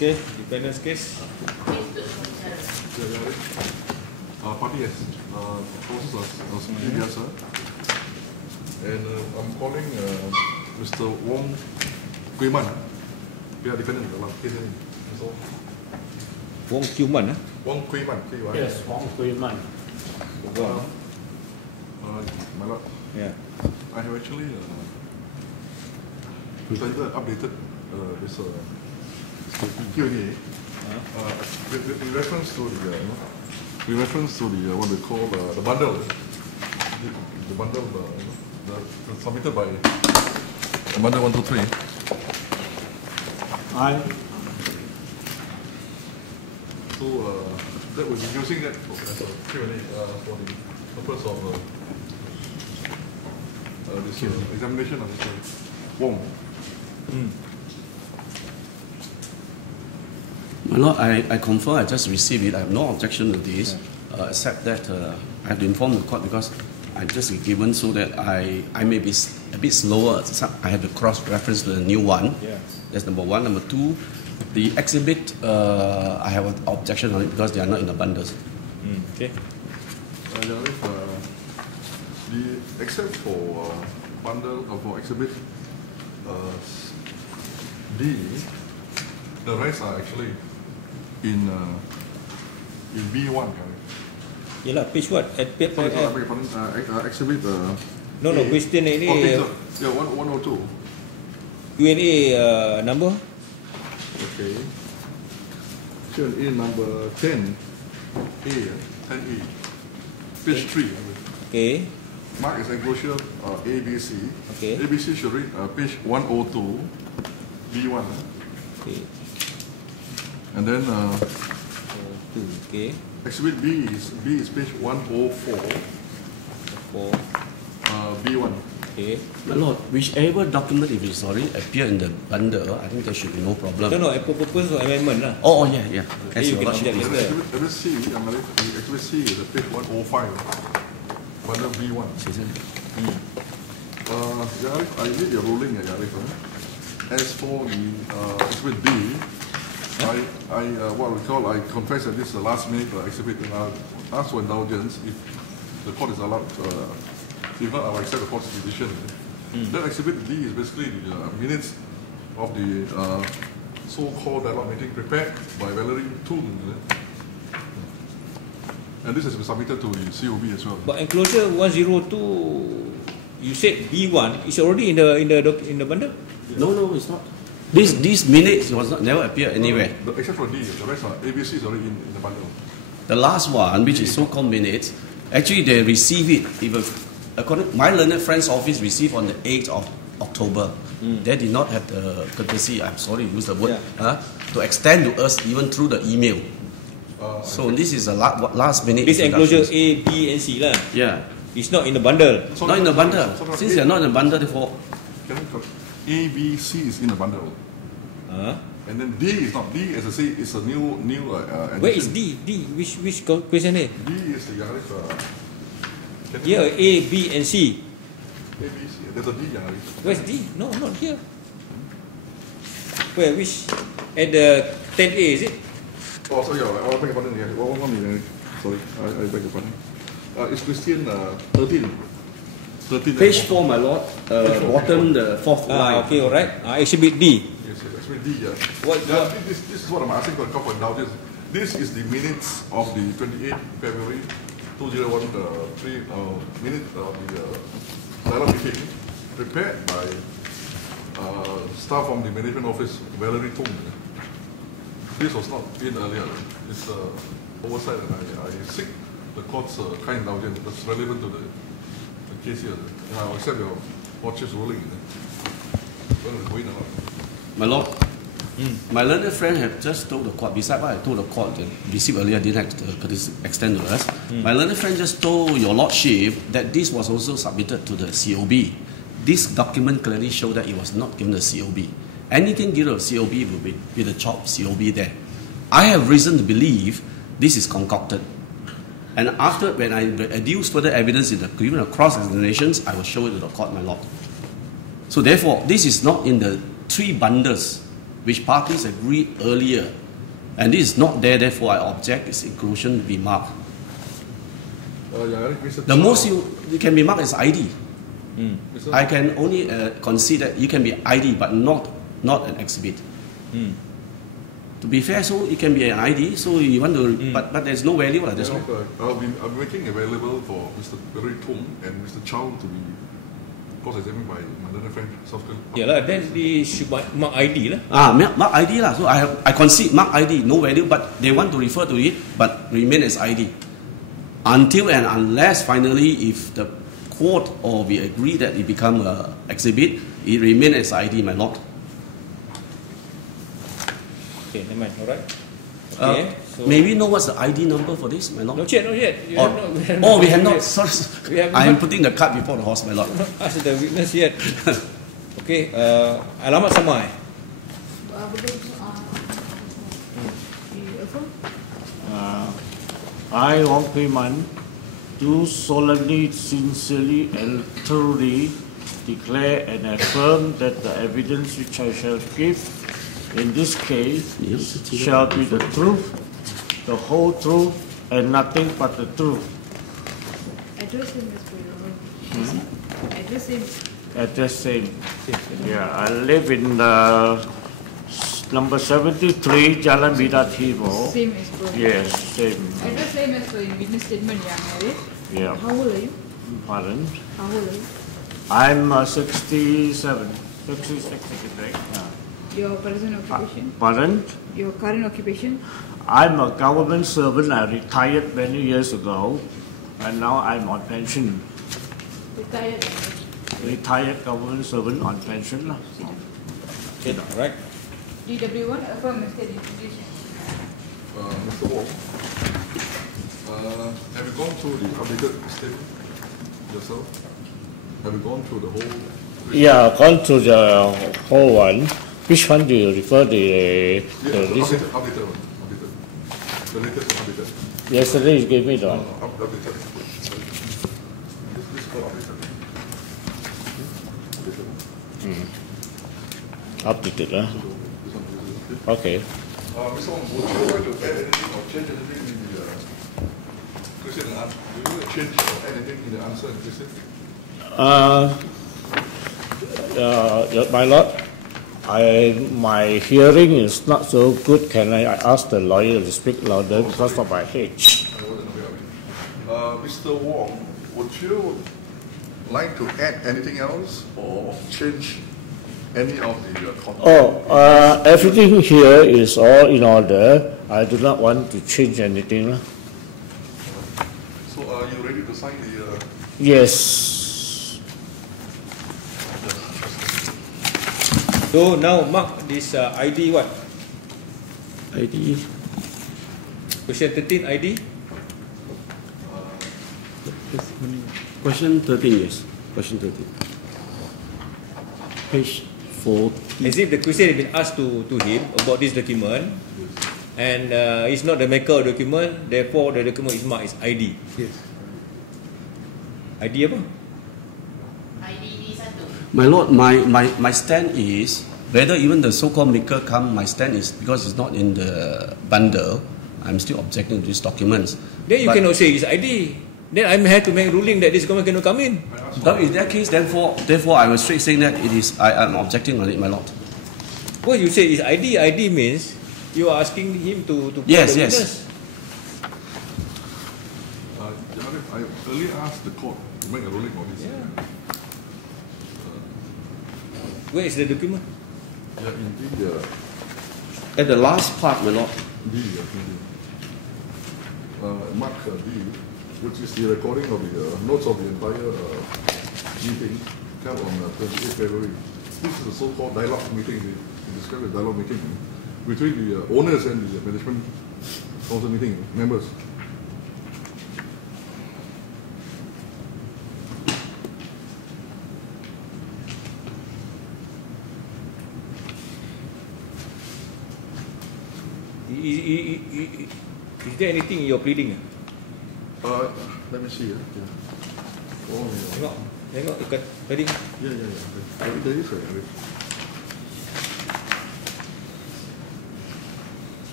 Okay, defendant's case. Party yes. Process was biasa. And I'm calling Mr. Wong Kuiman. Pihak defendant dalam kes ini. So, Wong Kuiman, eh? Wong Kuiman. Yes, Wong Kuiman. My lord. Yeah. I have actually presented, updated this Q&A in reference to the what we call the bundle, the bundle submitted by bundle 123. So that was using that as a Q&A for the purpose of this examination of Mr. Wong. My Lord, I confirm I just received it. I have no objection to this, except that I have to inform the court because I just given so that I may be a bit slower. I have to cross-reference to the new one. Yeah. That's number one. Number two, the exhibit, I have an objection on it because they are not in the bundles. Okay. Except for bundle for exhibit D, the rest are actually in B1. Yelah, page what? At page Exhibit. No, question ini. Yeah, 102. Q&A number? Okay. Q&A number 10A, 10A. Page 3. Okay. Mark is enclosure ABC. Okay. ABC should read page 102, B1. Okay. And then Okay. exhibit B is page 104, For. B1. Okay. My Lord, whichever document, if it's already appear in the bundle, I think there should be no problem. No, for purpose of amendment lah. Oh, yeah. As You your can Lordship object is- later. Exhibit C, exhibit C is page 105, bundle B1. I need your ruling, Yarif. As for the exhibit D, I confess that this is the last minute exhibit, and I'll ask for indulgence if the court is allowed. If not, I will accept the court's decision. That exhibit D is basically the minutes of the so-called dialogue meeting prepared by Valerie Tung. And this has been submitted to the COB as well. But enclosure 102, you said B1 is already in the bundle? No, it's not. These minutes was not, never appear anywhere. Except for D, the rest are ABC is already in the bundle. The last one, which is so-called minutes, actually they receive it. Even according my learned friend's office received on the 8th of October. They did not have the courtesy, I'm sorry to use the word, to extend to us even through the email. So this is a last minute. This enclosure A, B, and C lah. Yeah. It's not in the bundle. Not in the bundle. Since they are not in the bundle, therefore. A, B, C is in the bundle. And then D is not. D, as I say, is a new addition. Where is D? Which question is? D is the Yarif. Here, A, B, and C. A, B, C. There's a D, Yarif. Where's D? No, not here. Where? Which? At the 10A, is it? Oh, sorry, I beg your pardon. One minute. Sorry, I beg your pardon. It's question 13. Page 4, my lord. Bottom, the fourth line. Okay, alright. Exhibit D. Yes, exhibit D, yeah. What? This is what I'm asking for the court for indulgence. This is the minutes of the 28th February 2013 minute of the dialogue meeting prepared by staff from the management office, Valerie Tung. This was not in earlier. It's oversight, and I seek the court's kind indulgence that's relevant to the case here. And I will accept your court's ruling. Whether it's going or not. My lord, my learned friend have just told the court, besides what I told the court that received earlier didn't have to extend to us, my learned friend just told your lordship that this was also submitted to the COB. This document clearly showed that it was not given the COB. Anything given to COB will be the chopped COB there. I have reason to believe this is concocted. And after, when I adduce further evidence in the given of cross-examinations, I will show it to the court, my lord. So therefore, this is not in the three bundles which parties agreed earlier, and this is not there, therefore I object its inclusion to be marked. The most you can be marked as ID. I can only concede that you can be ID, but not an exhibit. To be fair, so it can be an ID. So you want to, but there's no value. That's all. I'll be making available for Mr. Perry Tung and Mr. Chow to be cross-examined by my learned friend South Korea. Yeah lah, then they should mark ID lah. Mark ID lah. So I concede mark ID, no value, but they want to refer to it, but remain as ID. Until and unless finally, if the court or we agree that it become an exhibit, it remain as ID, my lord. Okay, never mind. Alright. Okay. So May we know what's the ID number for this, my lord? not yet. We have not. Sorry, I'm putting the cart before the horse, my lord. Ask the witness yet. Okay. Alamat sama I, Wong do solemnly, sincerely, and thoroughly declare and affirm that the evidence which I shall give in this case shall be the truth, the whole truth, and nothing but the truth. Address him as well. Address him. Address same. Yeah, I live in number 73, Jalan Bida Timur. Same as per. Yes, same. Address same as per in witness statement yang married. Yeah. How old are you? Pardon? How old are you? I'm 67. 66, right? Your present occupation? Pardon? Your current occupation? I'm a government servant. I retired many years ago, and now I'm on pension. Retired. Retired government servant on pension. Okay, right. DW1 affirm Mr. Introduce. Mr. Wong, have you gone through the updated statement yourself? Have you gone through the whole? Yeah, gone to the whole one. Which one do you refer the recent? Updated one. Updated. The latest updated. Yesterday you gave me the one. Updated. This called updated. Updated, huh? Okay. Mr. Wong, would you like to add anything or change anything in the question and answer? Do you change or add anything in the answer and question? My lord, my hearing is not so good. Can I ask the lawyer to speak louder because of my age? Mr. Wong, would you like to add anything else or change any of the content? Everything here is all in order. I do not want to change anything. So are you ready to sign the... Yes. So now mark this ID what? ID. Question 13 ID? Question 13, yes. Question 13. Page 4. As if the question has been asked to him about this document, and he's not the maker of the document, therefore the document is marked as ID. Yes. ID apa? My lord, my stand is, whether even the so-called maker come, my stand is, because it's not in the bundle, I'm still objecting to these documents. Then you cannot say it's ID. Then I have to make ruling that this document cannot come in. But in that case, therefore I was straight saying that it is, I'm objecting on it, my lord. What you say is ID. ID means you are asking him to Yes, the yes. witness. I earlier asked the court to make a ruling on this. Yeah. Where is the document? Yeah, indeed, At the last part, my lord. D, Mark D, which is the recording of the notes of the entire meeting held on 28 February. This is the so-called dialogue meeting, they describe as dialogue meeting between the owners and the management council meeting members. Is there anything in your pleading? Let me see. Yeah. Oh, yeah. Tengok dekat tadi. Yeah. There is.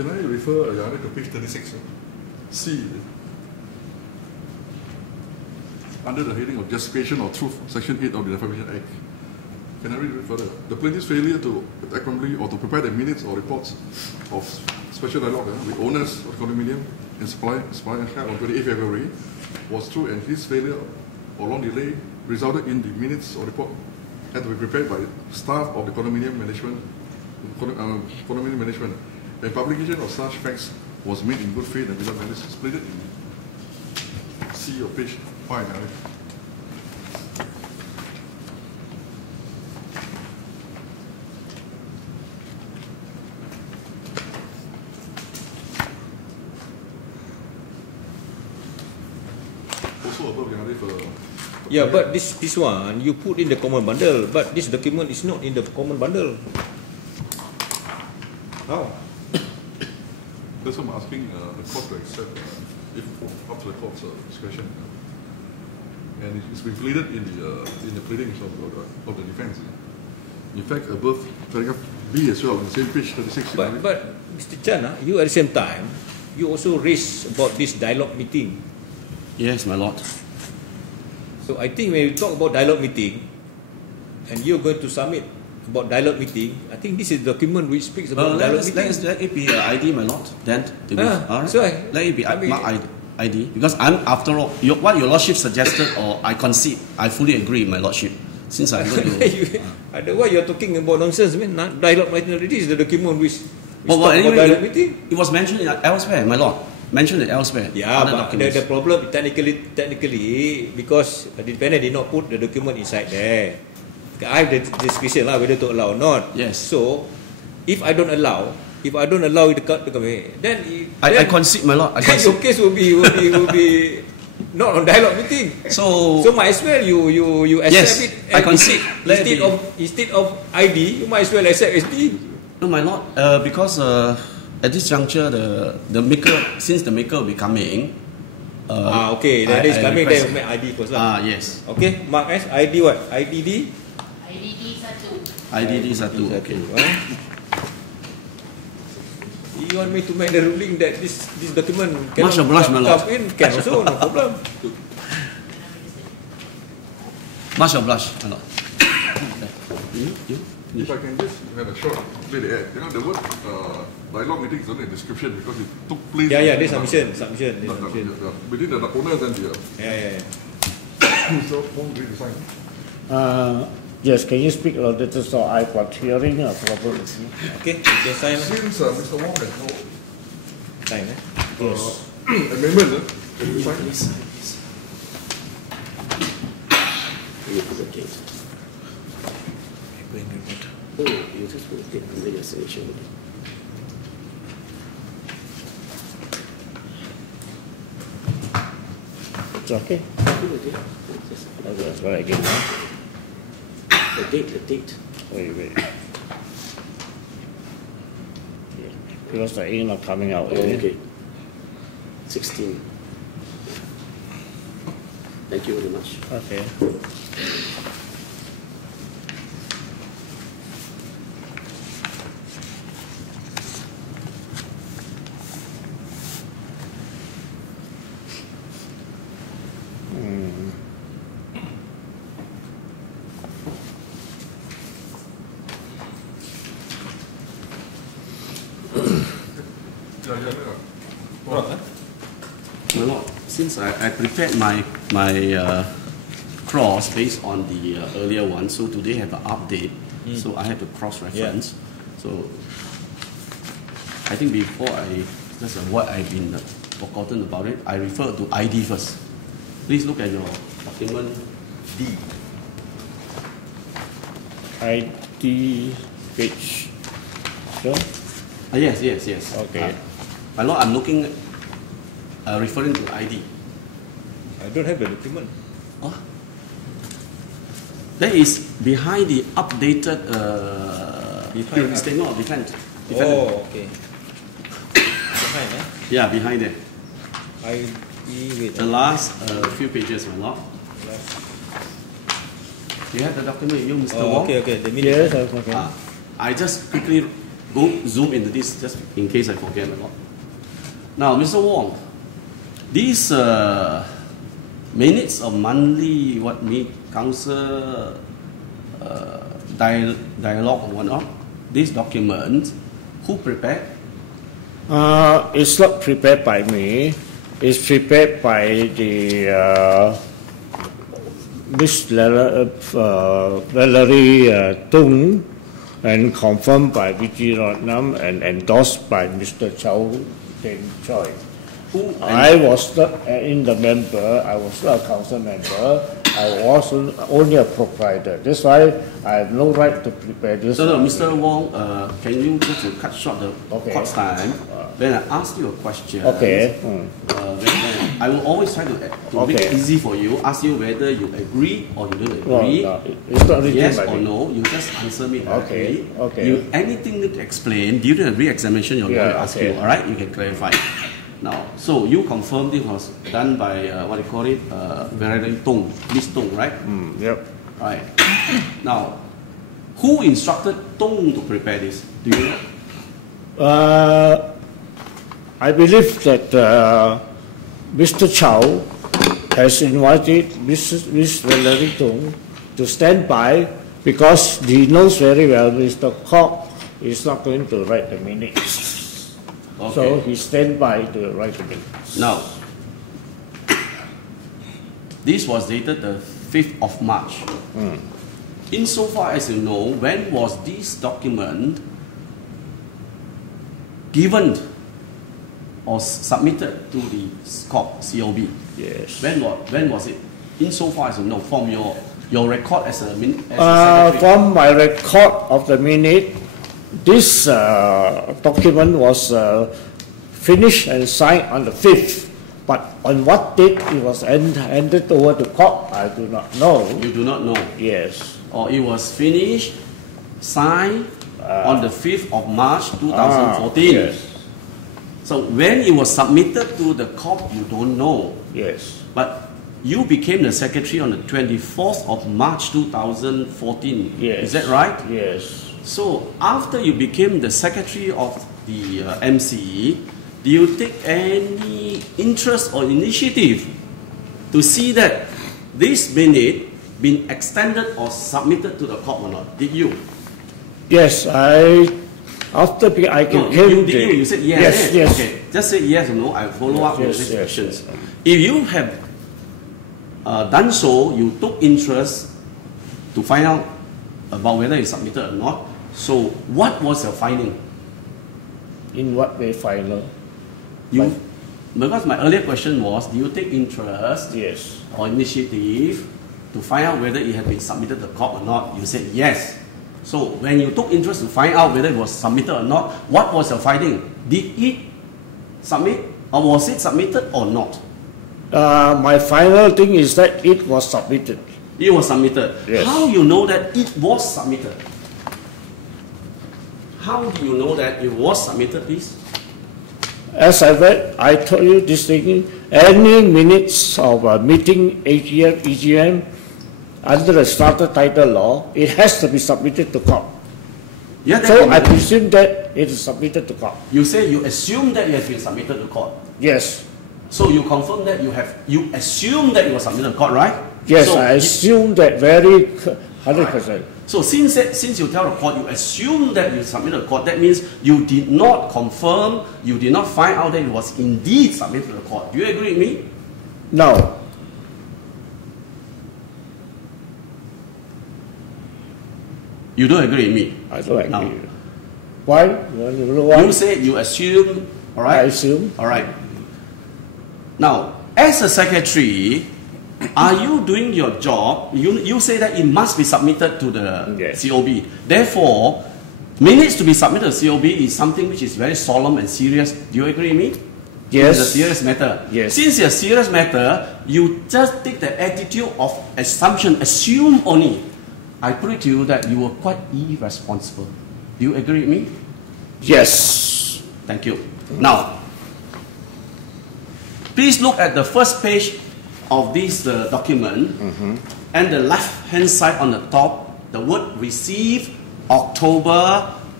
Can I refer Your Honor to page 36? C. Under the heading of justification of truth, Section 8 of the Defamation Act. Can I read it further? The plaintiff's failure to accurately or to prepare the minutes or reports of special dialogue with owners of condominium and supply and held on 28 February was true, and his failure or long delay resulted in the minutes or report had to be prepared by staff of the condominium management. And publication of such facts was made in good faith and without malice. Split it in C of page 5. Also above Yeah, but this one you put in the common bundle, but this document is not in the common bundle. How? That's what I'm asking the court to accept, if up to the court's discretion. And it's been pleaded in the pleadings of the defense. In fact, above paragraph B as well, on the same page 36. But Mr. Chan, you at the same time, you also raised about this dialogue meeting. Yes, my lord. So I think when you talk about dialogue meeting, and you're going to submit about dialogue meeting, I think this is the document which speaks about dialogue meeting. Let it be ID, my lord. Then, all right. So let it be my ID, because I'm, after all, what your lordship suggested, or I concede, I fully agree, my lordship. Since I'm going to, otherwise you're talking about nonsense, man. Dialogue meeting already is the document which well, anyway, about dialogue meeting. It was mentioned elsewhere, my lord. Mentioned it elsewhere. Yeah, but the problem technically because the defendant did not put the document inside there. I have the discretion lah whether to allow or not. Yes. So if I don't allow the company, then I concede, my lord. I concede. Your case will be not on dialogue meeting. So might as well you accept it. I concede. Instead of ID, you might as well accept SD. No, my lord. Because at this juncture, the maker, since the maker will be coming. Okay. That is coming. Then make ID first lah. Yes. Okay. Mark as ID what? IDD. IDD 1. Okay. You want me to make the ruling that this document Much obliged, my lord. come in? Can also, no problem. Much obliged, my lord. You? If I can just have a short play the ad. You know, the word dialogue meeting is only a description because it took place. Yeah, there's submission. Within the owners and the. Yeah. So, Wong, read the sign. Yes, can you speak louder so I've got hearing problem? Okay, you can sign. Since Mr. Wong has no Sign, Yes. amendment, can you sign? Oh, you just put it under your signature. It's okay. Okay, try again. The date. Wait. Yeah. Because the ink not coming out. Okay. 16. Thank you very much. Okay. My lord, since I prepared my cross based on the earlier one, so today have an update, so I have to cross-reference. So I think before that's what I've been forgotten about it, I refer to ID first. Please look at your document D. ID page. Sure? Yes. Okay. My lord, I'm looking, referring to ID. I don't have the document. Oh. That is behind the updated statement of defense. Oh, okay. Behind, Yeah, behind it. wait. The last few pages, my lord. You have the document, you, Mr. Wong? Okay. The minute. Yes, okay. I just quickly go zoom into this just in case I forget a lot. Now, Mr. Wong, these minutes of monthly council dialogue and whatnot, these documents, who prepared? It's not prepared by me. It's prepared by the Miss Valerie Tung and confirmed by V.G. Ratnam and endorsed by Mr. Chow Ten Choi. I was not in the member, I was not a council member, I was only a proprietor. That's why I have no right to prepare this. So, Mr. Wong, can you just cut short the court's time? When I ask you a question, okay. I will always try to make it easy for you, ask you whether you agree or you don't agree. No, it's not yes or no, you just answer me directly. You anything to explain during the re-examination, you're going to ask you, alright? You can clarify. Now, so you confirmed it was done by, Valerie Tung, Miss Tung, right? Yep. Right. Now, who instructed Tung to prepare this? Do you know? I believe that Mr. Chow has invited Miss Valerie Tung to stand by because he knows very well Mr. Kok is not going to write the minutes. Okay. So he stand by to write the minutes. Now, this was dated the 5th of March. Insofar as you know, when was this document given or submitted to the COB? Yes. When was it? Insofar as you know, from your record as a secretary. From my record of the minute, this document was finished and signed on the 5th. But on what date it was handed over to COB, I do not know. You do not know? Yes. Or it was finished, signed on the 5th of March 2014. Yes. So when it was submitted to the COB, you don't know. Yes. But you became the secretary on the 24th of March 2014. Yes. Is that right? Yes. So after you became the secretary of the MCE, do you take any interest or initiative to see that this minute been extended or submitted to the COB or not? Did you? Yes, after I came you said yes. Yes. Okay, just say yes or no. I follow up with these questions. If you have done so, you took interest to find out about whether it's submitted or not. So, what was your finding? In what way final? Because my earlier question was, do you take interest Yes. or initiative to find out whether it had been submitted to the COB or not? You said yes. So when you took interest to find out whether it was submitted or not, what was your finding? Did it submit or was it submitted or not? My final thing is that it was submitted. It was submitted. Yes. How you know that it was submitted? How do you know that it was submitted, please? As I read, I told you this thing, any minutes of a meeting, AGM, EGM, under the Strata Title Law, it has to be submitted to COB. Yeah, So I presume that it is submitted to COB. You say you assume that it has been submitted to court. Yes. So you confirm that you assume that it was submitted to court, right? Yes, So I assume that very 100%. So since you tell the court you assume that you submitted to court, that means you did not confirm, you did not find out that it was indeed submitted to the court. Do you agree with me? No. You don't agree with me. I don't agree. Now, Why? You know why? you say you assume, all right? I assume. All right. Now, as a secretary, are you doing your job? You say that it must be submitted to the Yes. COB. Therefore, minutes to be submitted to COB is something which is very solemn and serious. Do you agree with me? Yes. It's a serious matter. Yes. Since it's a serious matter, you just take the attitude of assumption, assume only. I put it to you that you were quite irresponsible. Do you agree with me? Yes. Thank you. Now, please look at the first page of this document, and the left-hand side on the top, the word "received October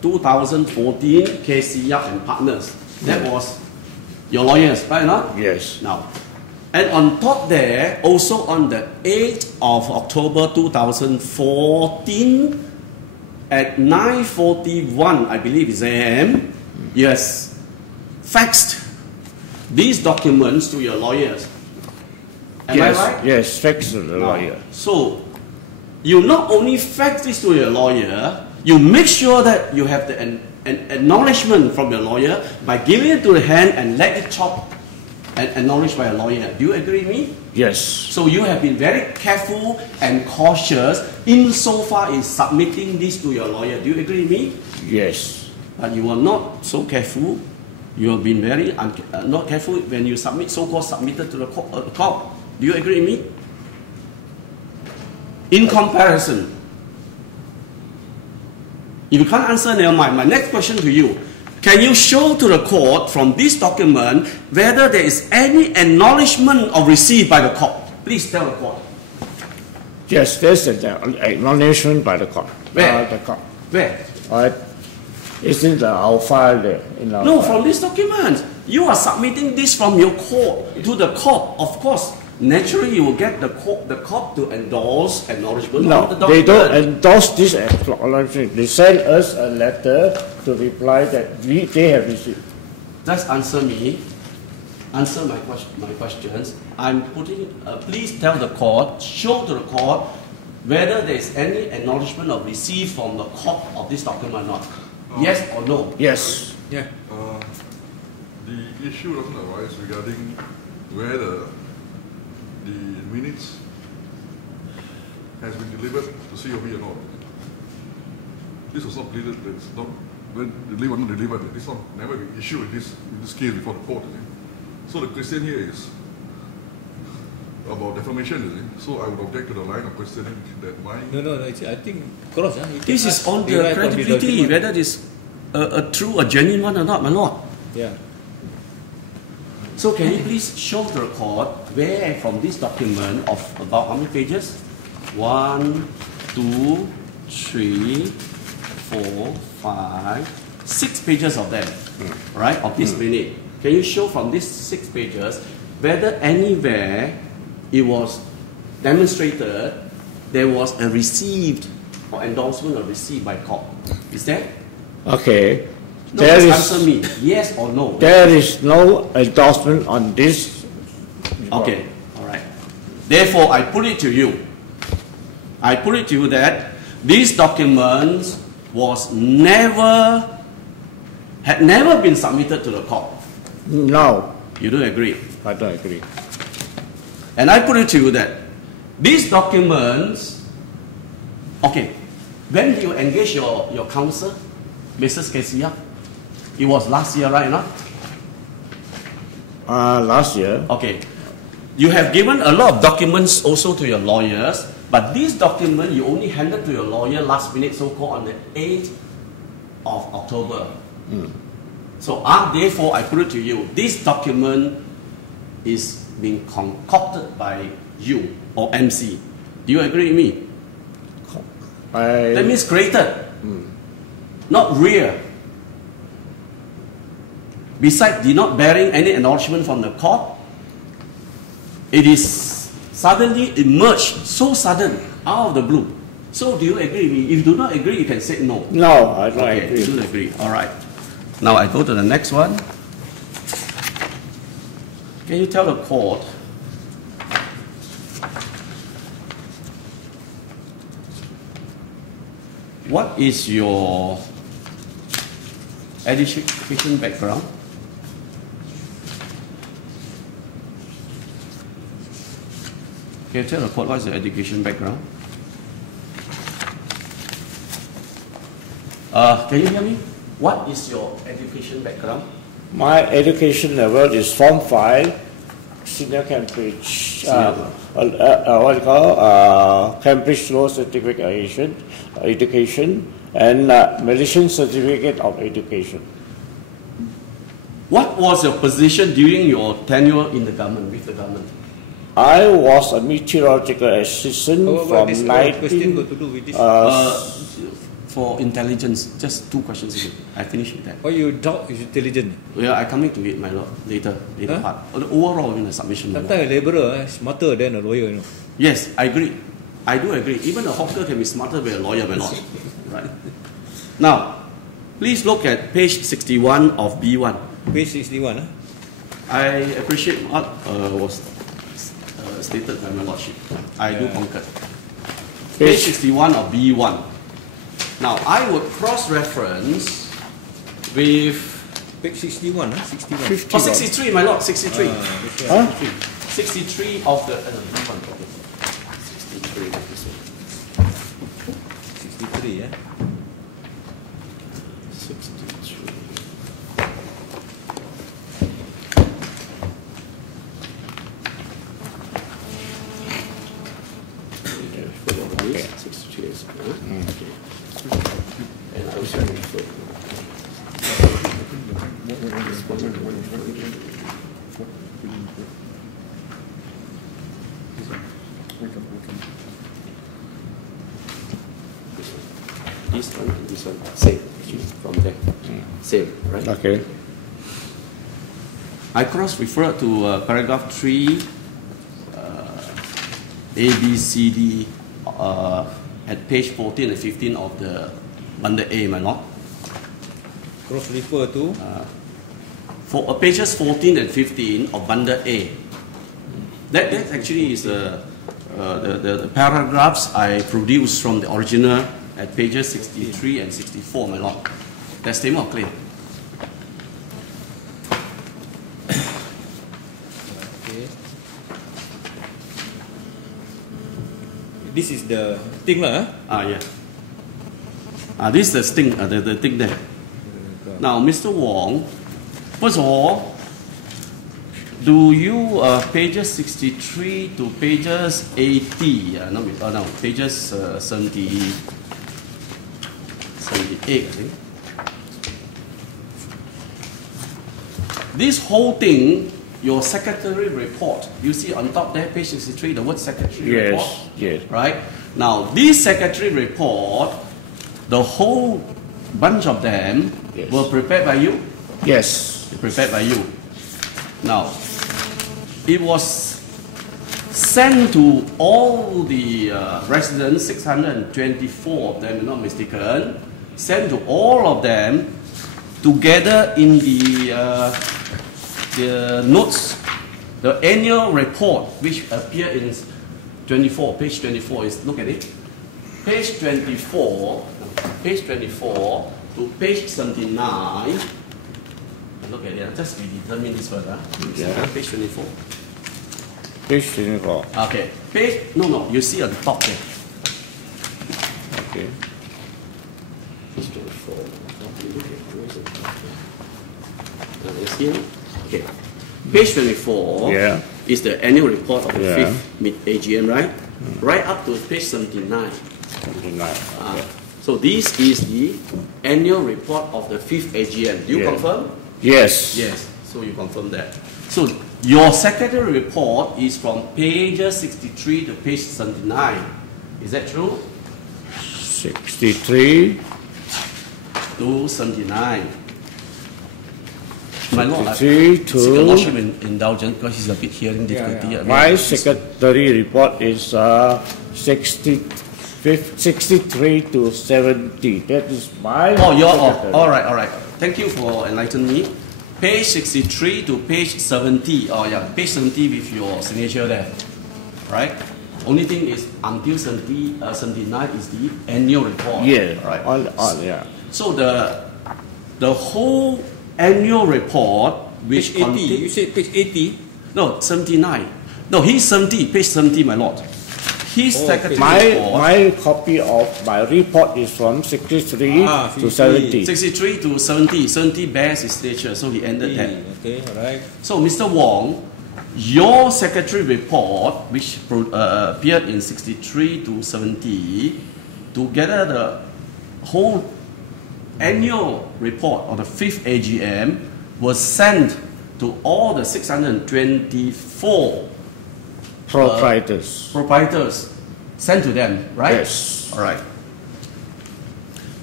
2014 KC Yap and Partners. That was your lawyers, right or not? Yes. Now, and on top there, also on the 8th of October 2014, at 9:41, I believe is AM, yes, faxed these documents to your lawyers. Am Yes, I right? yes, fax to the Now, lawyer. So, you not only fax this to your lawyer, you make sure that you have an acknowledgement from your lawyer by giving it to the hand and let it chop and acknowledged by a lawyer. Do you agree with me? Yes. So you have been very careful and cautious insofar as submitting this to your lawyer. Do you agree with me? Yes. But you are not so careful. You have been very not careful when you so-called submitted to the court. Do you agree with me? In comparison, if you can't answer, never mind. My next question to you: can you show to the court from this document whether there is any acknowledgement of receipt by the court? Please tell the court. Yes, there's an acknowledgement by the court. Where? The court. Where? It's in our file there. In our No, file. from this document. You are submitting this from your court to the court. Of course, naturally you will get the court to endorse acknowledgement No, of the they document. don't endorse this acknowledgement. They send us a letter to reply that they have received. Just answer me. Answer my questions. I'm putting. Please tell the court, show to the court whether there is any acknowledgement of receipt from the court of this document or not. Yes or no? Yes. Yeah. The issue doesn't arise regarding whether the minutes has been delivered to COB or not. This was not delivered. It's not delivered. Not delivered. This not never been issued in this case before the court. So the question here is about defamation. So I would object to the line of questioning that why. No. I think cross. This is on the credibility, whether it is a true or genuine one or not, my lord. Yeah. So can you please show to the court where from this document of about how many pages? 1, 2, 3, 4, 5, 6 pages of them, right? Of this minute. Can you show from these 6 pages whether anywhere it was demonstrated there was a received or endorsement or received by court? Is there? Okay. No, just answer me. Yes or no? There is no endorsement on this. Okay, all right. Therefore, I put it to you. I put it to you that these documents had never been submitted to the court. No, You don't agree? I don't agree. And I put it to you that these documents, okay, when you engage your counsel, Mrs. Kesia, it was last year, right? Not? Last year. Okay. You have given a lot of documents also to your lawyers, but this document you only handed to your lawyer last minute, so-called on the 8th of October. So therefore, I put it to you, this document is being concocted by you or MC. Do you agree with me? That means created, not real. Besides, not bearing any acknowledgement from the court, it is suddenly emerged, so sudden, out of the blue. So do you agree with me? If you do not agree, you can say no. No, I don't Okay, agree. you don't agree. All right. Now I go to the next one. Can you tell the court what is your education background? Can you tell the court what is your education background? Can you hear me? What is your education background? My education level is Form 5, Senior Cambridge, what you call Cambridge Law Certificate Education, and Malaysian Certificate of Education. What was your position during your tenure in the government, with the government? I was a meteorological assistant What from this question 19... got to do with this? for intelligence, just 2 questions again. I finished with that. Why you doubt is intelligent? Yeah, I coming to it, my lord, later Huh? part. The overall in the submission. my lord. Sometimes a labourer is smarter than a lawyer, you know. Yes, I agree. I do agree. Even a hawker can be smarter than a lawyer, my lord. Right. Now, please look at page 61 of B1. Page 61, huh? I appreciate what was stated by my lordship. I do Yeah. concur. Page 61 of B1. Now, I would cross-reference with... Page 61, huh? 61. 50. Oh, 63, my lord, 63. This Huh? one. 63 of the... B1, okay. 63 of this one. 63, yeah. 63. Okay. 63 is, okay. And I also refer. This one and this one, same, actually, from there. Same, right? Okay. I cross-refer to paragraph 3, A, B, C, D, at page 14 and 15 of the under A, my lord. Cross refer to For pages 14 and 15 of bundle A. That actually is the paragraphs I produced from the original at pages 63 and 64, my lord. That's statement of claim. okay. This is the thing lah, huh? Yeah. This is the thing, the thing there. Now, Mr. Wong, first of all, do you pages 63 to pages 80? No, pages 78, I think. This whole thing, your secretary report, you see on top there, page 63, the word secretary report. Yes. Right? Now, this secretary report, the whole bunch of them Yes. were prepared by you? Yes. Prepared by you. Now, it was sent to all the residents, 624 of them, if I'm not mistaken, sent to all of them together in the notes, the annual report, which appear in 24, page 24 is, look at it. Page 24 to page 79. Look at it, just we determine this further. Yeah. Page 24. Page 24. Okay. No, you see on the top there. Okay. Page 24. You see it? Okay. Page 24 Yeah. is the annual report of the Yeah. 5th AGM, right? Right up to page 79. 29. Okay. So this is the annual report of the 5th AGM. Do you Yeah. confirm? Yes. Yes. So you confirm that. So your secretary report is from pages 63 to page 79. Is that true? 63. To 79. My lord, I 63 seek a lordship to... indulgence because he's a bit hearing difficulty. yeah. My secretary report is 63 to 70. That is my Oh, you're secretary. all right. Thank you for enlightening me. Page 63 to page 70. Oh yeah, page 70 with your signature there, right? Only thing is until 79 is the annual report. Yeah. Right. All, yeah. So the whole annual report, which Page 80. You said page 80. no 79. No, he's 70. Page 70, my lord. His Oh, secretary My report. my copy of my report is from 63 to 70. 63 to 70. 70 bears his signature, so he ended that. Okay, alright. So, Mr. Wong, your secretary report, which appeared in 63 to 70, together the whole annual report of the 5th AGM was sent to all the 624 Proprietors. proprietors, sent to them, right? Yes. All right.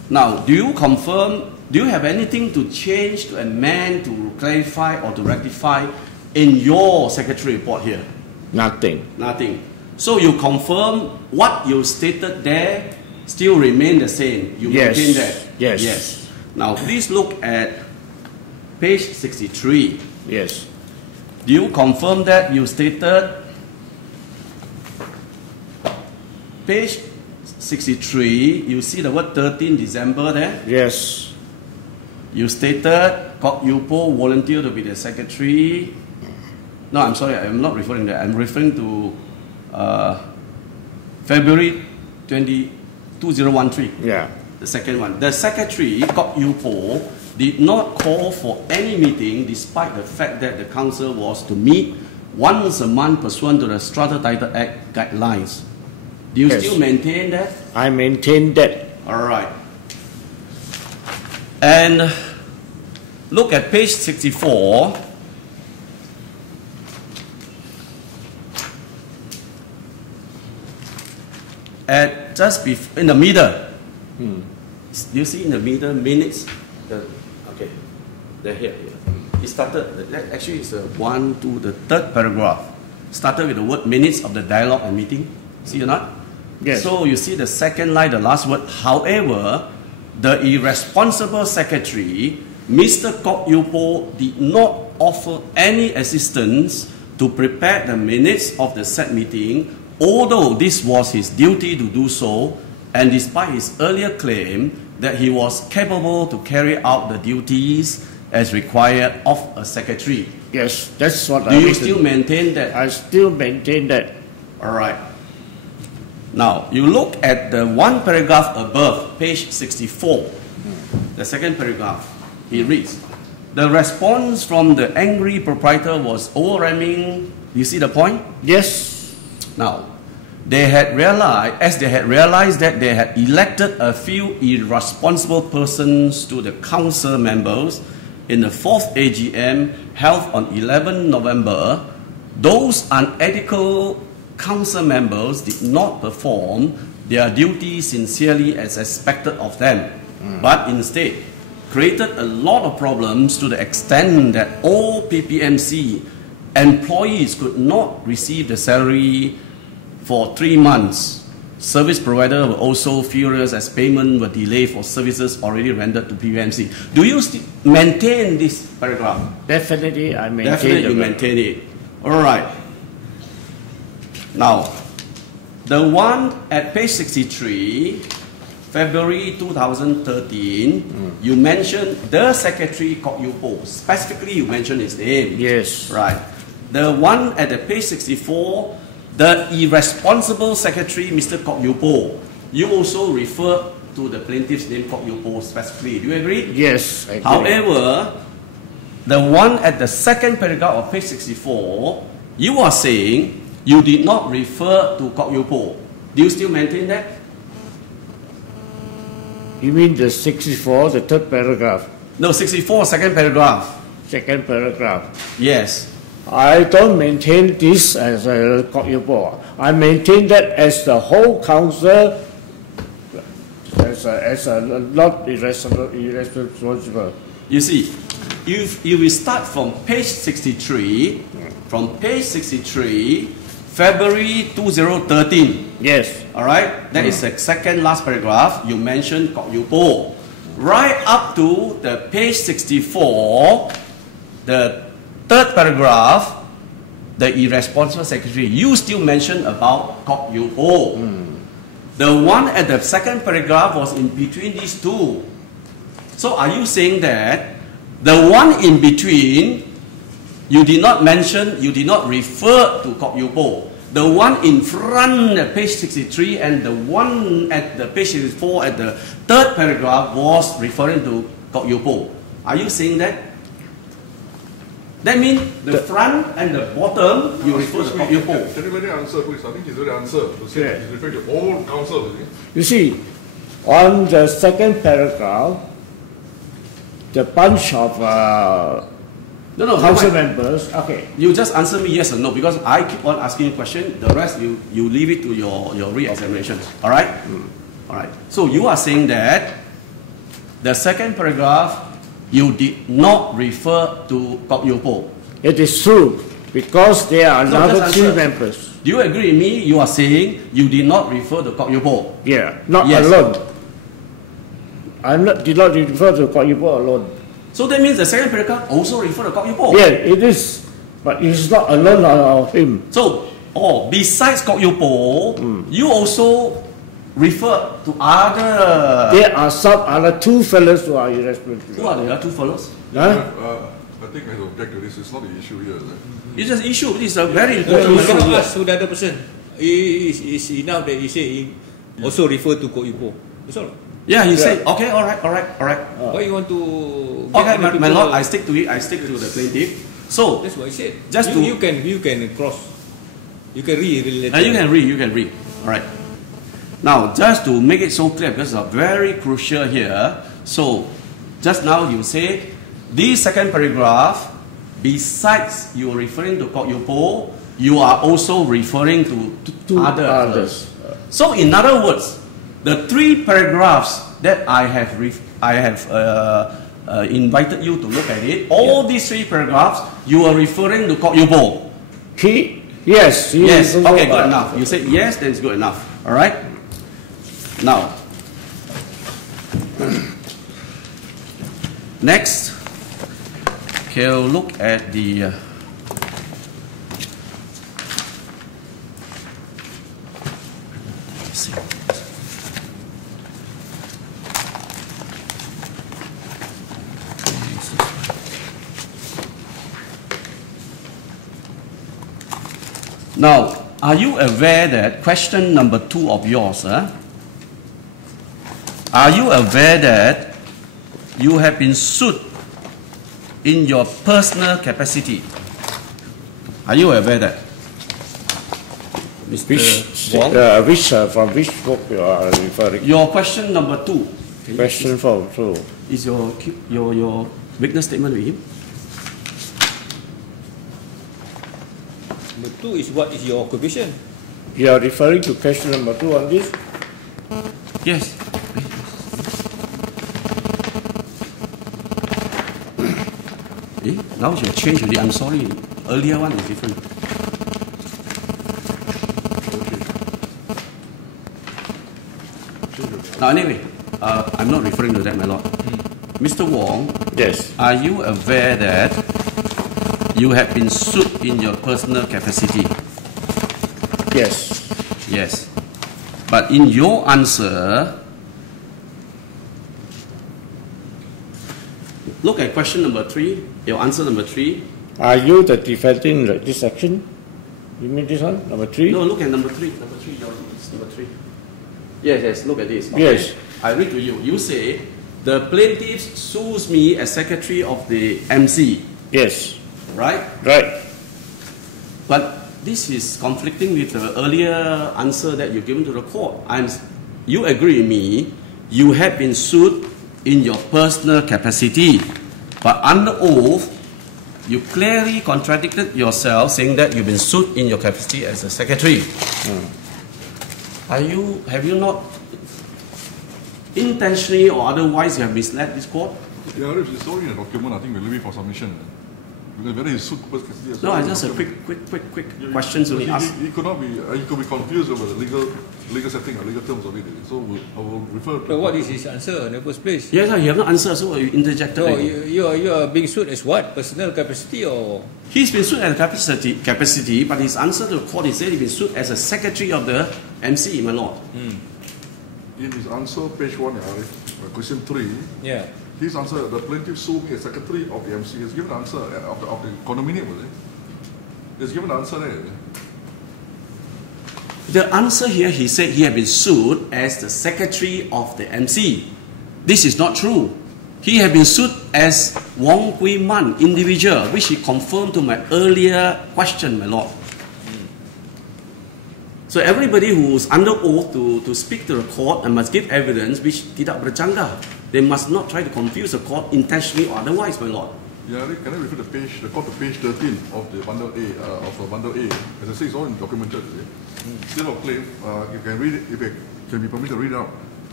Now, do you confirm, do you have anything to change, to amend, to clarify, or to rectify in your secretary report here? Nothing. Nothing. So you confirm what you stated there still remain the same. You Yes. maintain that? Yes. Yes. Now, please look at page 63. Yes. Do you confirm that you stated page 63, you see the word 13 December there? Yes. You stated Kok Yupo volunteer to be the secretary. No, I'm sorry, I'm not referring to that. I'm referring to February 2013. Yeah. The second one. The secretary, Kok Yupo, did not call for any meeting despite the fact that the council was to meet once a month pursuant to the Strata Title Act guidelines. Do you Yes. still maintain that? I maintain that. All right. And look at page 64. At just in the middle. Do you see in the middle minutes? Okay, they're here. It started, actually it's the third paragraph. Started with the word minutes of the dialogue and meeting. See or not? Yes. So you see the second line, the last word. However, the irresponsible secretary, Mr. Kok Yupo, did not offer any assistance to prepare the minutes of the said meeting, although this was his duty to do so, and despite his earlier claim that he was capable to carry out the duties as required of a secretary. Yes, that's what I Do you written. still maintain that? I still maintain that. All right. Now, you look at the one paragraph above, page 64, the second paragraph. It reads, the response from the angry proprietor was overwhelming. You see the point? Yes. Now, they had realized that they had elected a few irresponsible persons to the council members in the 4th AGM held on 11 November, those unethical council members did not perform their duty sincerely as expected of them, but instead created a lot of problems to the extent that all PPMC employees could not receive the salary for 3 months. Service providers were also furious as payment were delayed for services already rendered to PPMC. Do you maintain this paragraph? Definitely, I maintain Definitely you that. maintain it. All right. Now, the one at page 63, February 2013, you mentioned the secretary Kok Yupo. Specifically, you mentioned his name. Yes. Right. The one at the page 64, the irresponsible secretary, Mr. Kok Yupo. You also refer to the plaintiff's name, Kok Yupo, specifically. Do you agree? Yes, I agree. However, the one at the second paragraph of page 64, you are saying you did not refer to Kok Yupo. Do you still maintain that? You mean the 64, the third paragraph? No, 64, second paragraph. Second paragraph. Yes. I don't maintain this as a Kok Yupo. I maintain that as the whole council, as a not irresponsible. You see, if we start from page 63, February 2013. Yes. All right, that is the second last paragraph. You mentioned Kok Yupo. Right up to the page 64, the third paragraph, the irresponsible secretary, you still mention about Kok Yupo. The one at the second paragraph was in between these two. So are you saying that the one in between, you did not mention, you did not refer to Kok Yupo? The one in front at page 63 and the one at the page 64 at the third paragraph was referring to Kok Yupo. Are you saying that? That means the front and the bottom, you refer to Kok Yupo. Can anybody answer, please? I think he's already answered. To say Yeah. he's referring to all council, is it? You see, on the second paragraph, the bunch of No, council why? members, okay, You just answer me yes or no because I keep on asking question. The rest you leave it to your re-examination. All right? All right. So you are saying that the second paragraph, you did not refer to Kok Yopo. It is true, because there are So another just three answer. members. Do you agree with me? You are saying you did not refer to Kok Yopo. Yeah, not Yes. alone. Did not refer to Kok Yopo alone. So that means the second paragraph also refer to Kok Yopo. Yeah, it is, but it is not alone of him. So, besides Kok Yopo, you also refer to other. There are some other two fellows who are irresponsible. Who are the other two fellows? Huh? I think I have to object to this. It's not the issue here. Is it? It's an issue. This is a very You important cannot issue. ask to the other person. It's enough that you say he also refer to Kok Yupo. That's all. Yeah, you say, okay, all right. Why you want to? Okay, get other my people- lord, I stick to it. I stick to the plaintiff. So, That's what I said. Just you, to- you can cross. You can read later. you can read. All right. Now, just to make it so clear, because it's very crucial here. So, just now you say, this second paragraph, besides you referring to Kok Yopo, you are also referring to others. So, in other words, the three paragraphs that I have invited you to look at it, all these three paragraphs, you are referring to Kok Yopo. Yes. He Yes, is okay, also- good enough. You say yes, then it's good enough. All right? Now, next, okay, we'll look at the let's see. Now, are you aware that question number 2 of yours, are you aware that you have been sued in your personal capacity? Are you aware that? Mr. Wong? From which book you are referring? Your question number 2. Can you Question 4. So, Is your witness statement with him? Number 2 is what is your occupation? you are referring to question number 2 on this? Yes. Now you change already. I'm sorry. Earlier one is different. Now anyway, I'm not referring to that, my lord. Mr. Wong, Yes. are you aware that you have been sued in your personal capacity? Yes. Yes. But in your answer, look at question number 3, your answer number 3. Are you the defendant in this section? You mean this one? Number 3? No, look at number 3. Number 3, number 3. Yes, look at this. Yes. I read to you. You say, the plaintiff sues me as secretary of the MC, Yes. right? Right. But this is conflicting with the earlier answer that you've given to the court. You agree with me, you have been sued in your personal capacity. But under oath, you clearly contradicted yourself, saying that you've been sued in your capacity as a secretary. Have you not intentionally or otherwise you have misled this court? Yeah, if it's only a document, I think we'll leave it for submission. Because whether he's sued purpose custody as No, well, just a document. quick questions only asked. He could not be. He could be confused over the legal setting or legal terms of it. So I will refer. So what is his answer in the first place? Yes, you have not answered, so you interjected. So again. you are being sued as what? Personal capacity or? He's been sued as capacity, but his answer to the court, he said he's been sued as a secretary of the MC, my lord. In his answer, page 1, question 3, Yeah. his answer, the plaintiff sued me as secretary of the MC. He's given an answer of the condominium, was it? He's given an answer there. The answer here, he said he had been sued as the secretary of the MC. This is not true. He had been sued as Wong Kui Man, individual, which he confirmed to my earlier question, my lord. So everybody who's under oath to speak to the court and must give evidence which tidak bercanggah. They must not try to confuse the court intentionally or otherwise, my lord. Yeah, can I refer the court to page 13 of the bundle A, bundle A. As I say, it's all documented, is it? Still of claim, you can read it, if it can be permitted to read it out.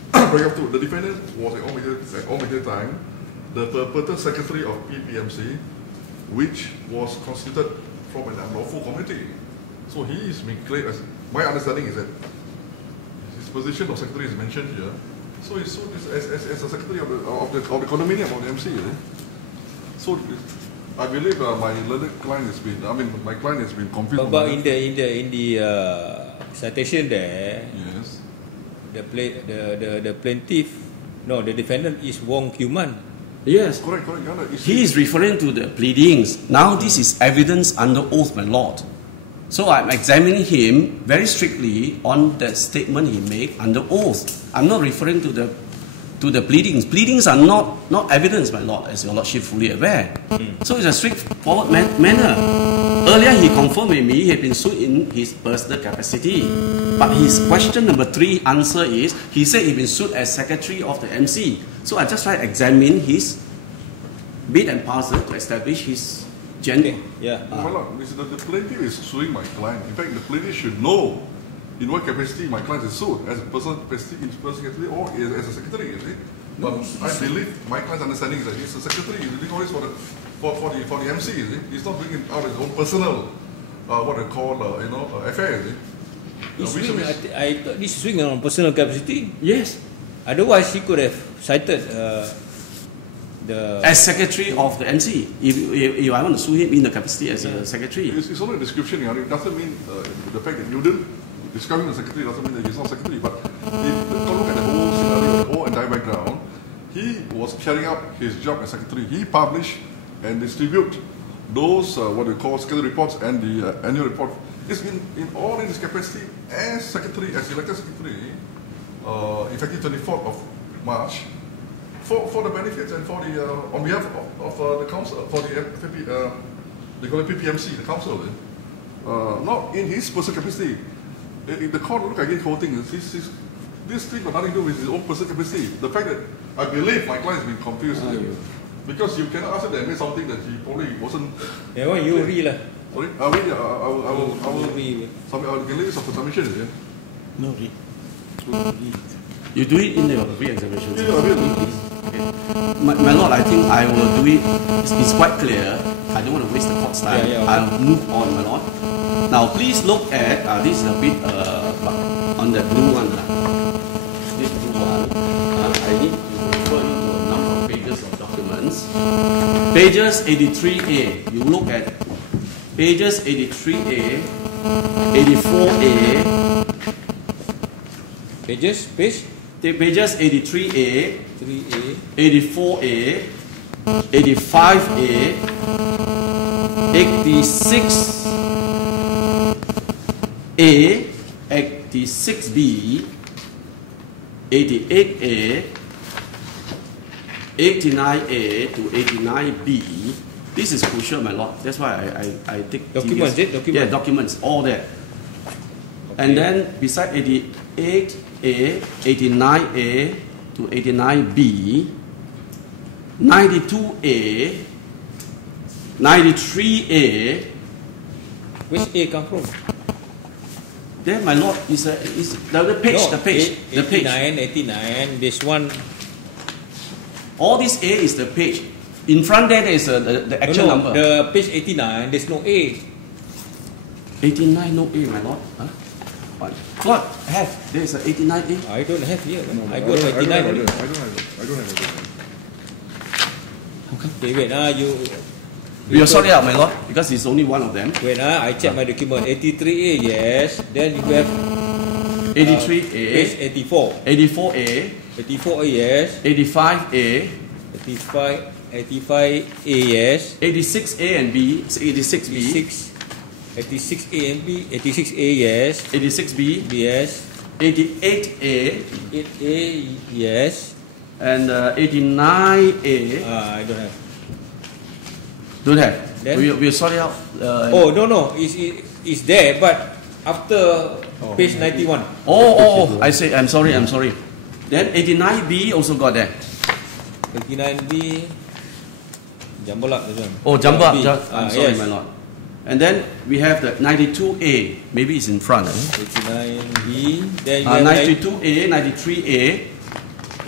paragraph 2, the defendant was at all media time the perpetrator secretary of PPMC, which was constituted from an unlawful committee. So he is being claimed as, my understanding is that his position of secretary is mentioned here. So he's sued as a secretary of the condominium of the MC. So I believe my learned client has been, my client has been confused. But in the citation there, yes, the plaintiff, no, the defendant is Wong Human. Yes. correct. He is referring to the pleadings. Now this is evidence under oath, my lord. So I'm examining him very strictly on the statement he made under oath. I'm not referring to the pleadings. Pleadings are not evidence, my lord, as your lordship fully aware. So it's a straightforward manner. Earlier he confirmed with me he had been sued in his personal capacity. But his question number 3 answer is, he said he'd been sued as secretary of the MC. So I just try to examine his bit and parcel to establish his gender. Yeah. my lord, the plaintiff is suing my client. In fact, the plaintiff should know in what capacity my client is sued, as a personal capacity, in personal capacity, or as a secretary, you see. But I believe my client's understanding is that he's a secretary. He's doing all this for the MC, you see. He's not doing it out of his own personal, what they call, affair, you see. I thought this is swing on personal capacity. Yes. Otherwise, he could have cited the. As secretary of the MC, if I want to sue him in the capacity as a secretary. It's only a description, it doesn't mean the fact that you didn't describe him as secretary doesn't mean that he's not secretary. But if you look at the whole scenario, the whole entire background, he was carrying out his job as secretary. He published and distributed those what we call schedule reports and the annual report. It's been in his capacity as secretary, as elected secretary, effective 24th of March, for the benefits and for the on behalf of the council, for the they call it PPMC, the council, not in his personal capacity. The court look again whole thing. This thing got nothing to do with his own personal capacity. The fact that I believe my client has been confused because you cannot ask him to admit something that he probably wasn't. Yeah, well, you read lah. Sorry, I will get list of submission. Yeah. No, read. You do it in your re-examination. Yeah, I will. Okay. My lord, I think I will do it. It's quite clear. I don't want to waste the court's time. Yeah, okay. I'll move on, my lord. Now, please look at this is a bit on the blue one. This blue one. I need to refer you to a number of pages of documents. Pages 83A. You look at pages 83A, 84A. Pages, Pages 83A, 3A, 84A, 85A, 86A, 86B, 88A, 89A to 89B. This is crucial, my lord. That's why I take Documents, tedious- Documents? Yeah, documents, all that. And then beside 88A, 89A to 89B, 92A, 93A. Which A come from? There, my lord, is the page, No, the page. 89, this one. All this A is the page. In front there is the actual number. The page 89, there's no A. 89, no A, my lord. Huh? What? Have. There is an 89A. I don't have here. I I got 89 only. don't have it. Okay, wait, We will sort it out, my lord, because it's only one of them. Wait, I check my document. 83A, yes. Then you have 83A, page 84. 84A, 84A, yes. 85A, 85A, yes. 86A and B, 86B, 86A and B, 86A, yes. 86B, Yes. 88A, 8A, yes. and 89A. I don't have. Don't have. Then? We'll sort it out. Oh, no. It's there, but after page 91. I say, I'm sorry. Then 89B also got that. 89B. Jumble up this one. Oh, jump up. B. I'm sorry, Yes. my lord. And then we have the 92A. Maybe it's in front. 89B. Then you have 92A, 93A,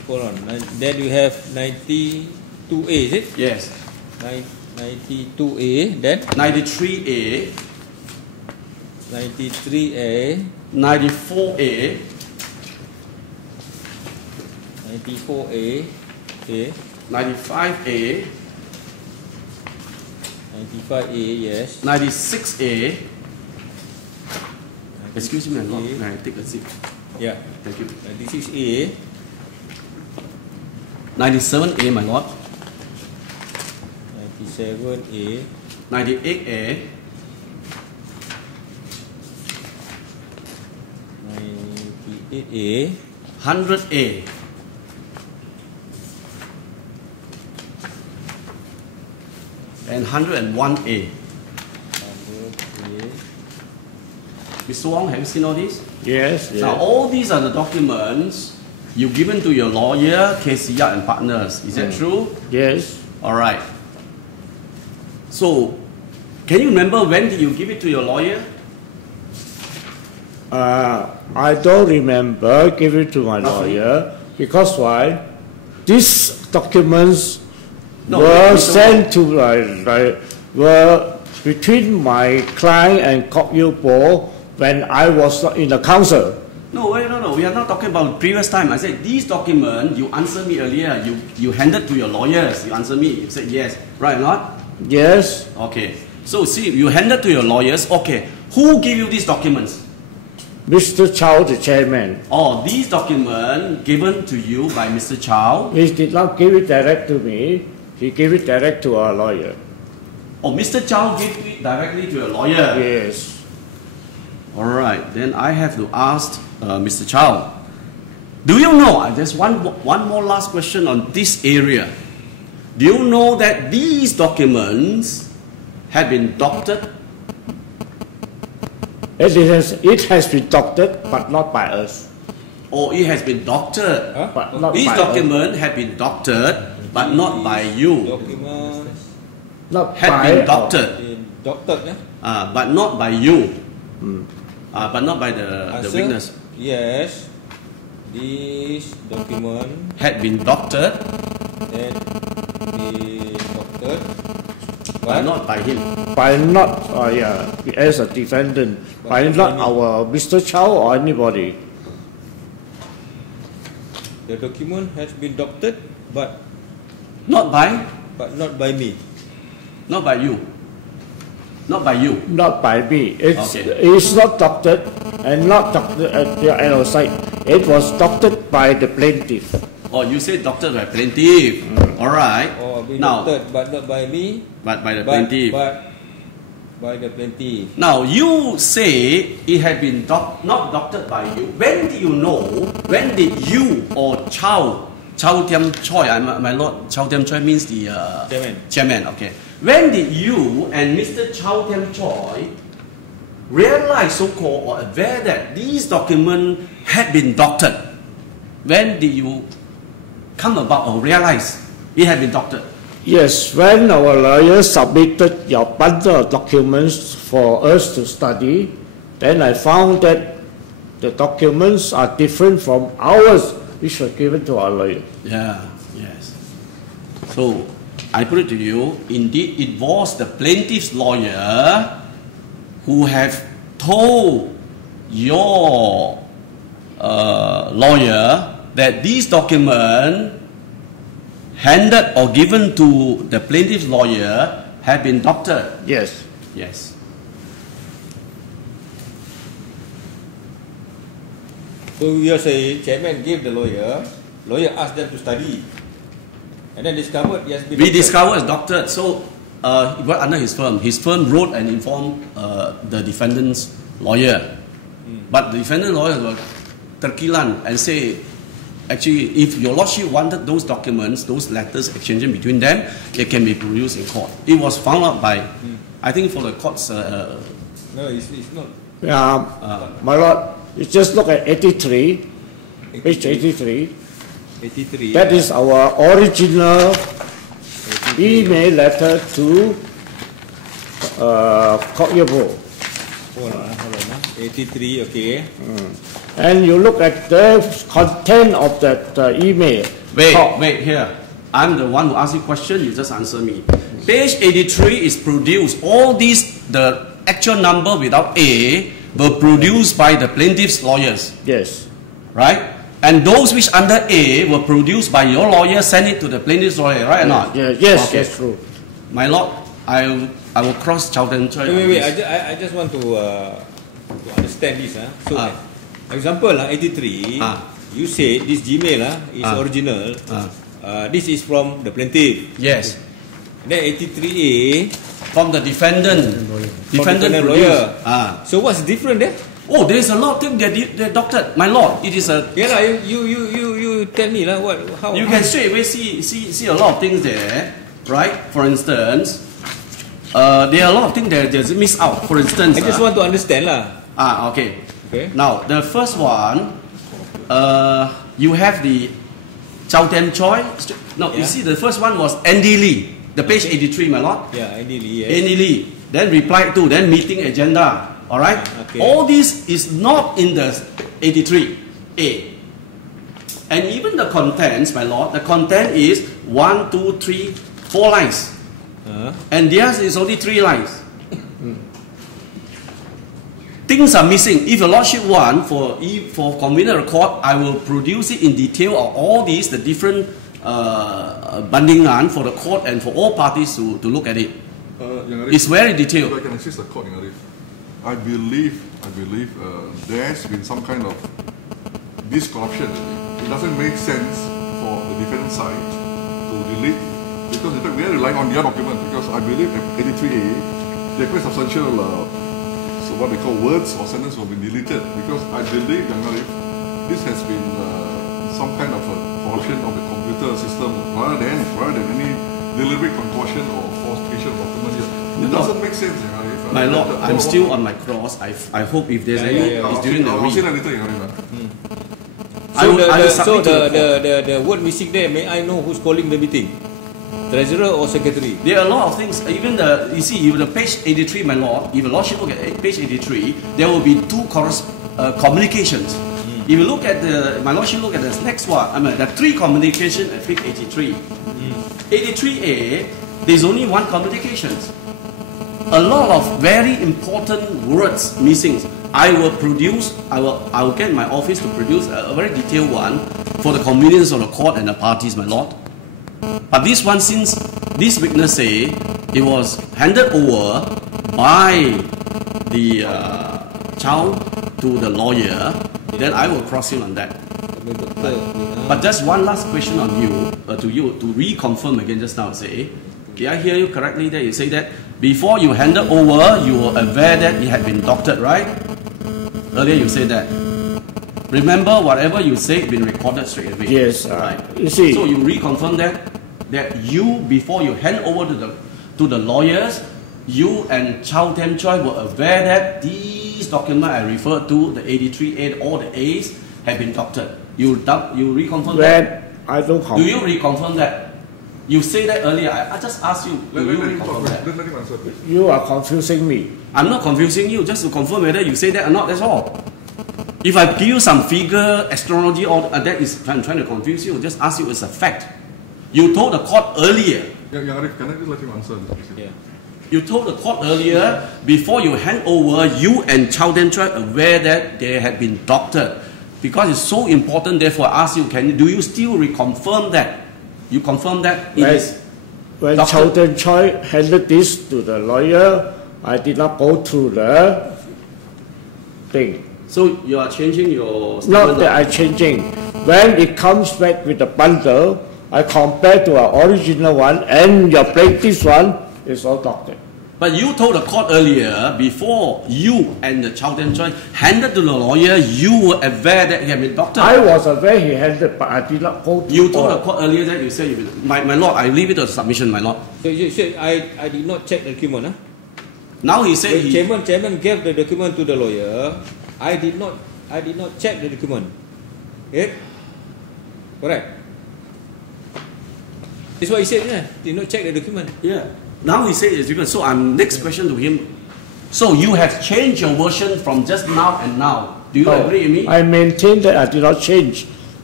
hold on. Then you have 92A, is it? Yes. 92A, then 93A, 93A, 94A, 94A, okay, 95A, 95A, yes. 96A. Excuse me, Okay. may I take a seat? Yeah, Thank you. 96A, 97A, my lord. 97A, 98A, 98A, 100A, and 101A. 100A. Mr. Wong, have you seen all these? Yes, Now, yes. all these are the documents you given to your lawyer, KC and partners. Is that true? Yes. All right. So, can you remember when did you give it to your lawyer? I don't remember giving to my lawyer because why? These documents No, were Mr. sent to were between my client and Kok Yew Po when I was not in the council. No, wait, no. We are not talking about previous time. I said these documents. You answered me earlier. You handed to your lawyers. You answered me. You said yes, right or not? Yes, Okay. So see, you handed to your lawyers. Okay. Who gave you these documents? Mr. Chow, the chairman. Oh, these documents given to you by Mr. Chow. He did not give it direct to me. He gave it direct to our lawyer. Oh, Mr. Chow gave it directly to your lawyer. Yes. All right. Then I have to ask Mr. Chow. Do you know? There's one more last question on this area. Do you know that these documents have been doctored? It has been doctored, but not by us. Or it has been doctored? Huh? But not These by us. documents have been doctored, but not by you. Document Not Had by been our- doctored, in doctored, but not by you. But not by the Answer, witness. yes, this document Had been doctored, that the doctored, but not by him. By not, as a defendant, by not our Mr. Chow or anybody. the document has been doctored, but Not by? not by me. Not by you. Not by you. Not by me. Okay. It's not doctored and not doctored at our side. It was doctored by the plaintiff. Or you say doctored by plaintiff. All right. Or been Now, doctored, but not by me. but by the but, plaintiff. But by the plaintiff. Now you say it had been not doctored by you. When do you know? When did you or Chow Tiam Choi? My lord, Chow Tiam Choi means the chairman. Okay. When did you and Mr. Chow Tiam Choi realize, so-called, or aware that these documents had been doctored? When did you come about or realize it had been doctored? Yes, when our lawyer submitted your bundle of documents for us to study, then I found that the documents are different from ours, which were given to our lawyer. Yeah, yes. So, I put it to you, indeed it was the plaintiff's lawyer who have told your lawyer that these documents handed or given to the plaintiff's lawyer have been doctored. Yes. Yes. So you say chairman gave the lawyer asked them to study, and then discovered it has been We doctored. discovered it's doctored. So, it was under his firm. His firm wrote and informed the defendant's lawyer. But the defendant's lawyer was terkilan and say, actually, if your lordship wanted those documents, those letters exchanging between them, it can be produced in court. It was found out by, I think for the court's... No, it's not. My lord, you just look at 83, page 83. 83. That is our original email letter to Kok Yew Po. Hold on. 83, okay. And you look at the content of that email. Wait here. I'm the one who asked you question, you just answer me. Page 83 is produced. All these, the actual number without A, were produced by the plaintiff's lawyers. Yes. Right? And those which under A were produced by your lawyer, send it to the plaintiff's lawyer, right or not? Yeah, yes, Okay. that's true. My lord, I will cross Chowden Choi. Wait. I just want to understand this. So, example 83. You say this Gmail is original. This is from the plaintiff. Yes. Then 83A From the defendant. defendant lawyer. So what's different there? Oh, there's a lot of things that they doctored. My lord, it is a... Yeah, you tell me how. You can straight away see a lot of things there, right? For instance, there are a lot of things that there's missed out. For instance, I just want to understand okay. Okay. Now the first one, you have the Chow Tem Choi. No, you see the first one was Andy Lee, the page 83, my lord. Yeah, Andy Lee. Yes. Andy Lee. Then reply to, then meeting agenda. All right. Okay. All this is not in the 83A. And even the contents, my lord, the content is 1, 2, 3, 4 lines. And theirs is only 3 lines. Things are missing. If your lordship want, for convener of court, I will produce it in detail of all these, the different bandingan for the court and for all parties to look at it. It's very detailed. If I can assist the court, I believe there has been some kind of this corruption. It doesn't make sense for the defendant side to delete, because in fact we are relying on their document, because I believe 83A, there are quite substantial so what they call words or sentences have been deleted, because I believe this has been some kind of a corruption of the computer system rather than any deliberate concoction or falsification of document here. It doesn't make sense. My lord, I'm still on my cross. I hope if there's any, it's during the I'll week. see that later. So the word missing there, may I know who's calling the meeting? Treasurer or secretary? There are a lot of things. Even you see, if the page 83, my lord, if the lordship look at page 83, there will be 2 communications. If you look at my lordship look at the next one, there are 3 communications at page 83. 83A, there's only 1 communication. A lot of very important words missing. I will get my office to produce a very detailed one for the convenience of the court and the parties, my lord. But this one, since this witness say it was handed over by the Chow to the lawyer, then I will cross him on that. But just one last question on you, to reconfirm again just now. Say, did I hear you correctly that you say that before you handed over, you were aware that it had been doctored, right? Earlier you said that. Remember, whatever you say been recorded straight away. Yes. Right. You see. So you reconfirm that you, before you hand over to the lawyers, you and Chow Tem Choi were aware that these documents I referred to, the 83A, all the A's, have been doctored. You reconfirm that? I don't Do you reconfirm that? You say that earlier. I just asked you. Do you reconfirm that? Let him answer. You are confusing me. I'm not confusing you. Just to confirm whether you say that or not. That's all. If I give you some figure, astrology, or that is trying to confuse you, just ask you as a fact. You told the court earlier. Yeah, Arif, can I just let him answer this? Yeah. You told the court earlier, before you hand over, you and Chow Tem Choi aware that they had been doctored. Because it's so important, therefore I ask you, do you still reconfirm that? You confirm that it is When doctored? Chow Tem Choi handed this to the lawyer, I did not go through the thing. So you are changing your Not statement? that I'm changing. When it comes back with the bundle, I compare to our original one and your plaintiff's one, it's all doctored. But you told the court earlier, before you and the Chow Tem Choi handed to the lawyer, you were aware that he had been doctored. I was aware he handed, but I did not go through You told all. the court earlier that you said, my lord, I leave it to submission, my lord. So you said I did not check the document. Now he said The chairman gave the document to the lawyer. I did not check the document. Yeah? Correct. That's what he said, yeah. Did not check the document. Yeah. Now he said it's different. So next question to him. So you have changed your version from just now and now. Do you agree with me? I maintain that I did not change.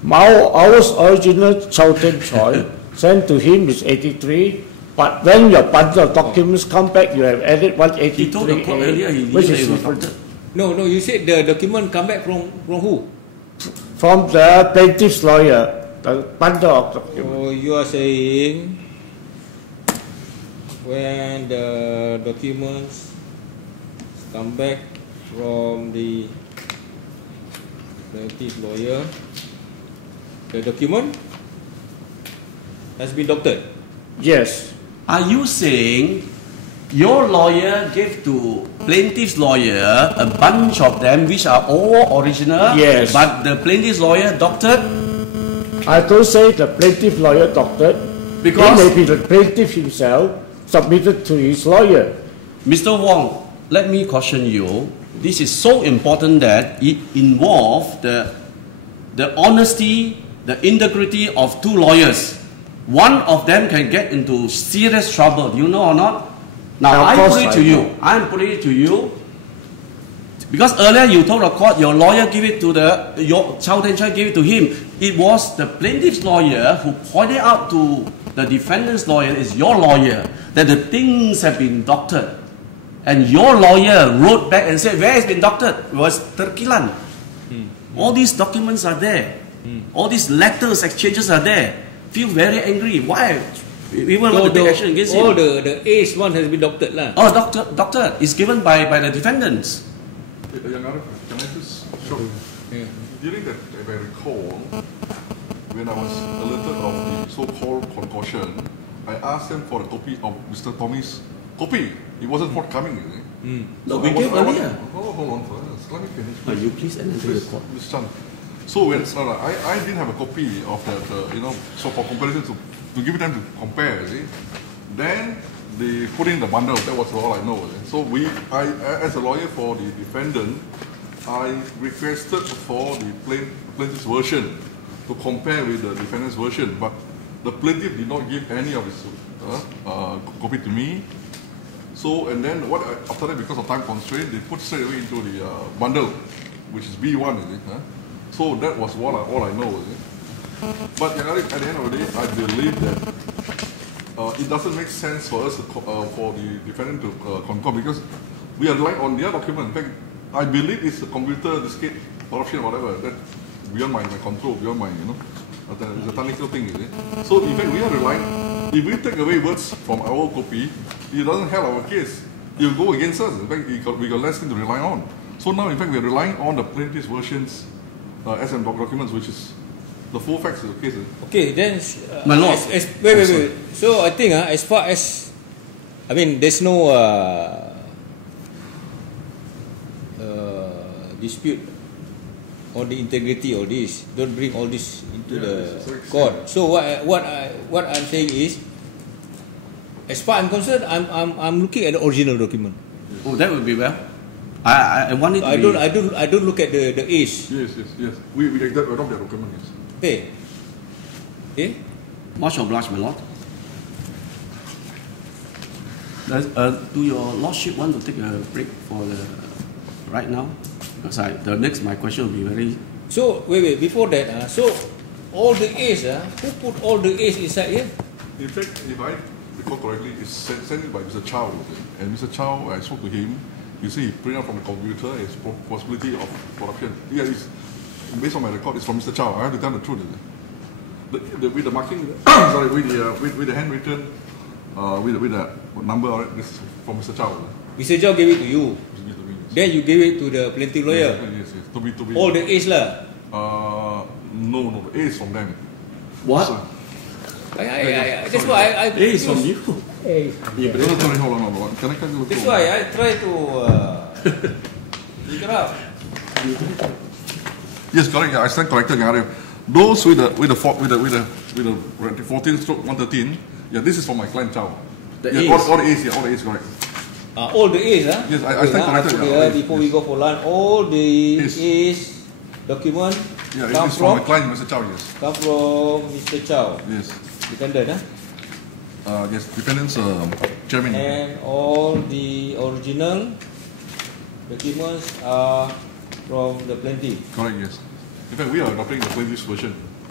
Our original Chowton Choi sent to him is 83, but when your bundle of documents come back, you have added 183A, He told the court earlier he which knew is they were different. doctored. No, you said the document come back from who? From the plaintiff's lawyer, the bundle of documents. So you are saying when the documents come back from the plaintiff lawyer, the document has been doctored? Yes. Are you saying your lawyer gave to plaintiff's lawyer a bunch of them which are all original? Yes. But the plaintiff's lawyer doctored? I don't say the plaintiff lawyer doctored, Because- it may be the plaintiff himself submitted to his lawyer. Mr. Wong, let me caution you. This is so important that it involves the honesty, the integrity of two lawyers. One of them can get into serious trouble. Do you know or not? Now, Of I course put it I to you. know. I'm putting it to you. Because earlier you told the court your lawyer gave it to your Chow Ten Chai gave it to him. It was the plaintiff's lawyer who pointed out to the defendant's lawyer, is your lawyer, that the things have been doctored. And your lawyer wrote back and said, where has been doctored? It was Terkilan. All these documents are there. All these letters, exchanges are there. Feel very angry. Why? We want to take action against all him. the A's one has been doctored lah. Oh, doctor is given by the defendants. Young Arif, can I just show you? Yeah. During that, if I recall, when I was alerted of the so-called concussion, I asked them for a copy of Mr. Tommy's copy. It wasn't forthcoming, is it? No, we gave earlier. Hold on first. Let me finish. Are you please enter the court? Mr. Chan. So when I didn't have a copy of that, so for comparison to give them to compare, you see. Then they put in the bundle. That was all I know. So I as a lawyer for the defendant, I requested for the plaintiff's version to compare with the defendant's version, but the plaintiff did not give any of his copy to me. So and then after that, because of time constraint, they put straight away into the bundle, which is B1, is it? So that was all I know, is it? But at the end of the day, I believe that it doesn't make sense for us for the defendant to concur, because we are relying on their document. In fact, I believe it's a computer diskette corruption or whatever that beyond my control, beyond my it's a technical thing, is it? So in fact, we are relying. If we take away words from our copy, it doesn't help our case. It will go against us. In fact, we got less thing to rely on. So now, in fact, we are relying on the plaintiff's versions, SM documents, which is the full facts of the case. Okay, then My lord. wait. So I think as far as there's no dispute on the integrity of this. Don't bring all this into the court. So what I'm saying is, as far as I'm concerned, I'm looking at the original document. Oh, that would be well. I want it to be. I don't look at the A's. Yes. We adopt that document, yes. Okay. Much obliged, my lord. Do your lordship want to take a break for right now? Because my question will be very. So wait. Before that, so all the A's, who put all the A's inside here? In fact, if I recall correctly, it's sent in by Mr. Chow. And Mr. Chow, I spoke to him. You see, he printed out from the computer his possibility of corruption. Yeah, based on my record, it's from Mr. Chow. I have to tell the truth. With the marking, with the handwritten, with the number, this is from Mr. Chow. Mr. Chow gave it to you. Then you gave it to the plaintiff lawyer. Yes. To be. All the A's lah. No, the A is from them. What? So, That's why I Hey, it's from you. sorry, hold on. Can I look? That's why I try to figure out. Yes, correct. Yeah, I stand corrected. Those with the 14/113. Yeah, this is from my client Chow. The Yeah, A's. all the A's. Yeah, all the A's correct. All the A's, Yes, I stand corrected. Okay, before we go for lunch, all the Yes. A's document Yeah, come it is from my from client, Mr. Chow. Yes. come from Mr. Chow, Yes. defendant, Yes. Defendant's chairman. and all the original documents are from the plaintiff. Correct. Yes. In fact, we are adopting the plaintiff's version.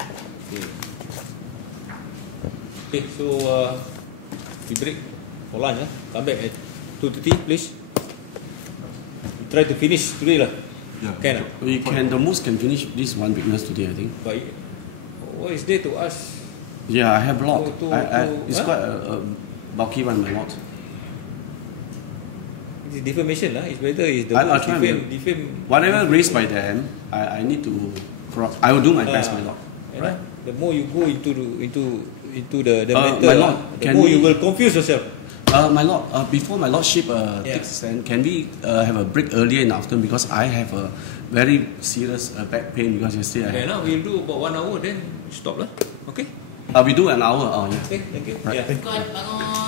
Okay. Okay, so we break for lunch. Come back at 2:30, please. We try to finish today lah. Yeah. Can ah? We can, the most can finish this one weakness today, I think. But what is there to ask? Yeah, I have a lot. It's huh? quite a bulky one, my lot. It's defamation lah. It's whether it's the I'll most try defame. Whatever raised by them, I need to. I will do my best, my lot. Right. The more you go into the matter, my lord, the more you will confuse yourself. My lord, before my lordship takes stand, can we have a break earlier in the afternoon because I have a very serious back pain because yesterday. Okay, now we'll do about 1 hour, then stop lah. Okay. We do an hour. Yeah. Okay, thank you. Right. Yeah.